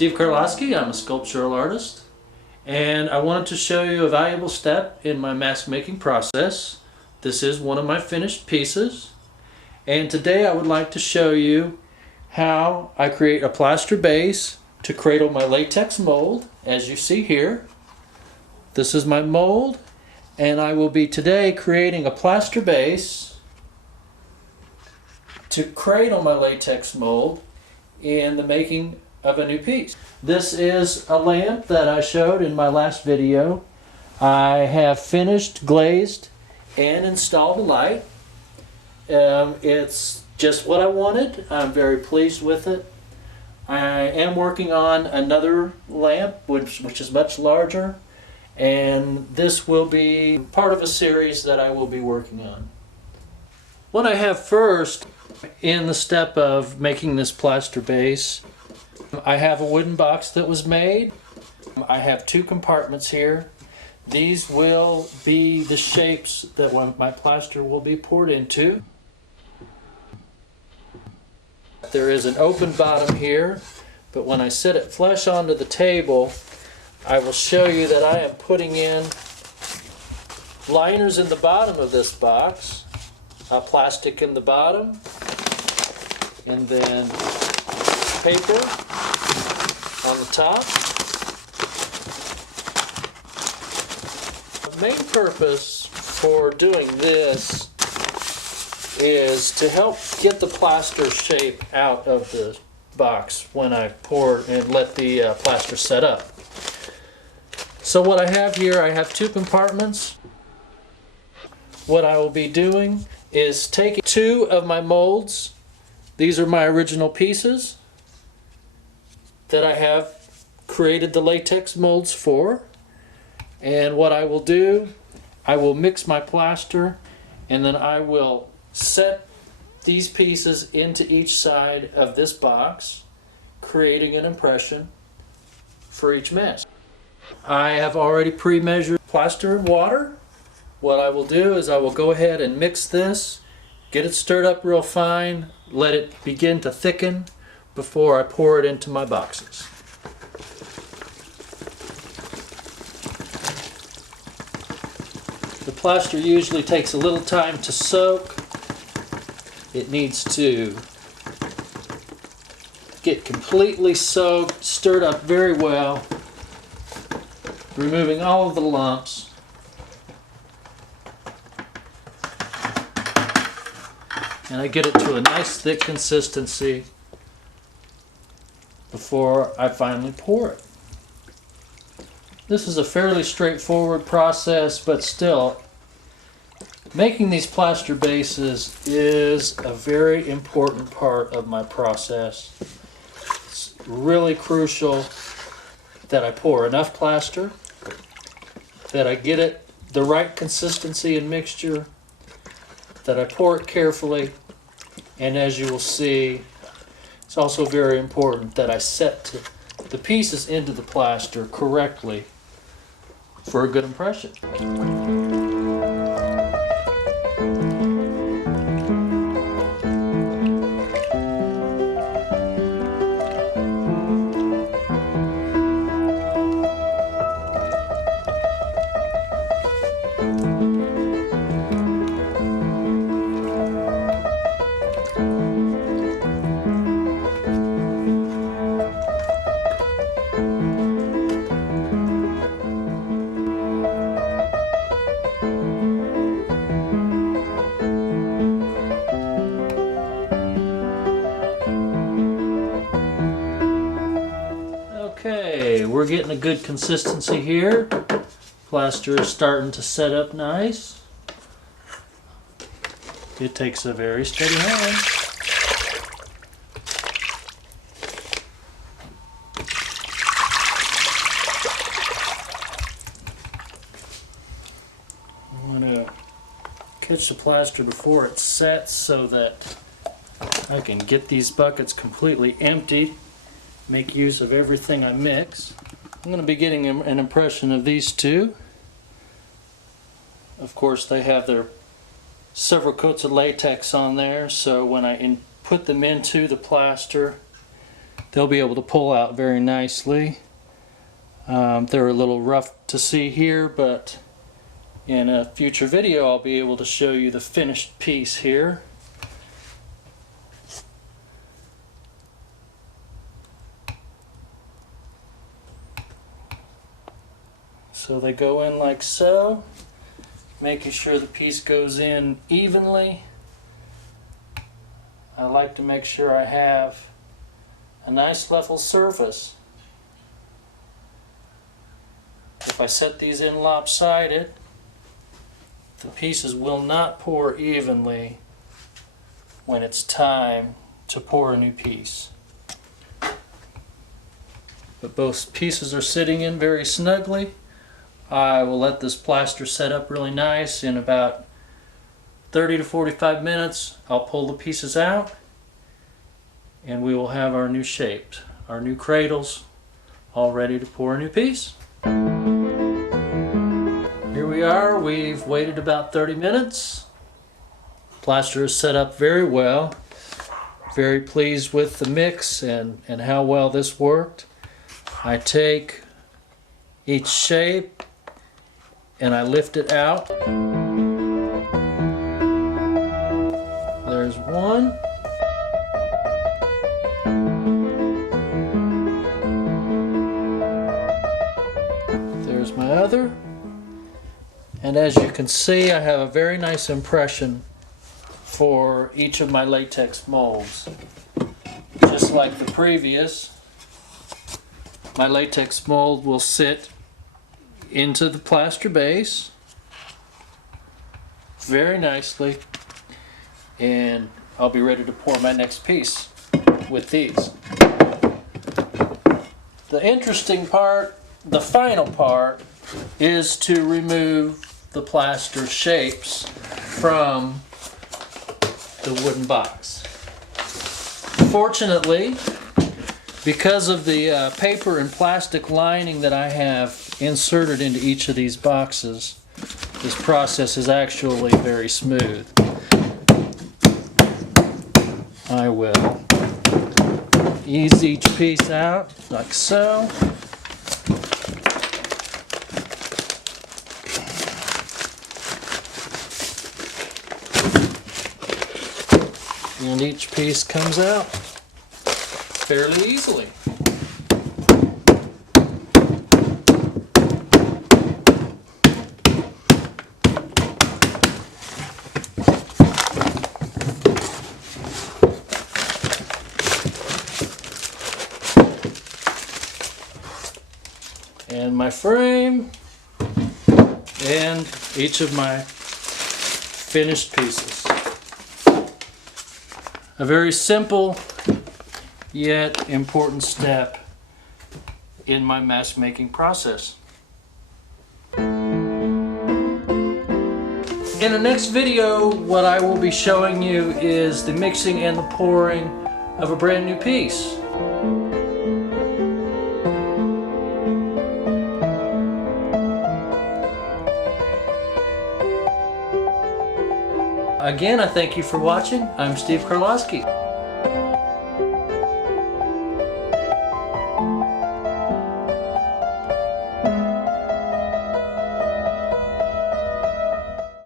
Steve Karloski. I'm a sculptural artist, and I wanted to show you a valuable step in my mask making process. This is one of my finished pieces, and today I would like to show you how I create a plaster base to cradle my latex mold. As you see here, this is my mold, and I will be today creating a plaster base to cradle my latex mold in the making of a new piece. This is a lamp that I showed in my last video. I have finished, glazed, and installed a light. It's just what I wanted. I'm very pleased with it. I am working on another lamp which is much larger, and this will be part of a series that I will be working on. What I have first in the step of making this plaster base, I have a wooden box that was made. I have two compartments here. These will be the shapes that my plaster will be poured into. There is an open bottom here, but when I set it flush onto the table, I will show you that I am putting in liners in the bottom of this box, plastic in the bottom, and then paper on the top. The main purpose for doing this is to help get the plaster shape out of the box when I pour and let the plaster set up. So what I have here, I have two compartments. What I will be doing is taking two of my molds. These are my original pieces that I have created the latex molds for. And what I will do, I will mix my plaster, and then I will set these pieces into each side of this box, creating an impression for each mask. I have already pre-measured plaster and water. What I will do is I will go ahead and mix this, get it stirred up real fine, let it begin to thicken before I pour it into my boxes. The plaster usually takes a little time to soak. It needs to get completely soaked, stirred up very well, removing all of the lumps. And I get it to a nice thick consistency before I finally pour it. This is a fairly straightforward process, but still, making these plaster bases is a very important part of my process. It's really crucial that I pour enough plaster, that I get it the right consistency and mixture, that I pour it carefully, and as you will see, it's also very important that I set the pieces into the plaster correctly for a good impression. Okay, we're getting a good consistency here. Plaster is starting to set up nice. It takes a very steady hand. I'm going to catch the plaster before it sets so that I can get these buckets completely emptied. Make use of everything I mix. I'm going to be getting an impression of these two. Of course, they have their several coats of latex on there, so when I put them into the plaster, they'll be able to pull out very nicely. They're a little rough to see here, but in a future video I'll be able to show you the finished piece here. So they go in like so, making sure the piece goes in evenly. I like to make sure I have a nice level surface. If I set these in lopsided, the pieces will not pour evenly when it's time to pour a new piece. But both pieces are sitting in very snugly. I will let this plaster set up really nice. In about 30 to 45 minutes, I'll pull the pieces out and we will have our new shapes, our new cradles, all ready to pour a new piece. Here we are. We've waited about 30 minutes. Plaster is set up very well. Very pleased with the mix and how well this worked. I take each shape and I lift it out. There's one. There's my other. And as you can see, I have a very nice impression for each of my latex molds. Just like the previous, my latex mold will sit into the plaster base very nicely, and I'll be ready to pour my next piece with these. The interesting part, the final part, is to remove the plaster shapes from the wooden box. Fortunately, because of the paper and plastic lining that I have inserted into each of these boxes, this process is actually very smooth. I will ease each piece out like so. And each piece comes out fairly easily. And my frame, and each of my finished pieces. A very simple yet important step in my mask making process. In the next video, what I will be showing you is the mixing and the pouring of a brand new piece. Again, I thank you for watching. I'm Steve Karloski.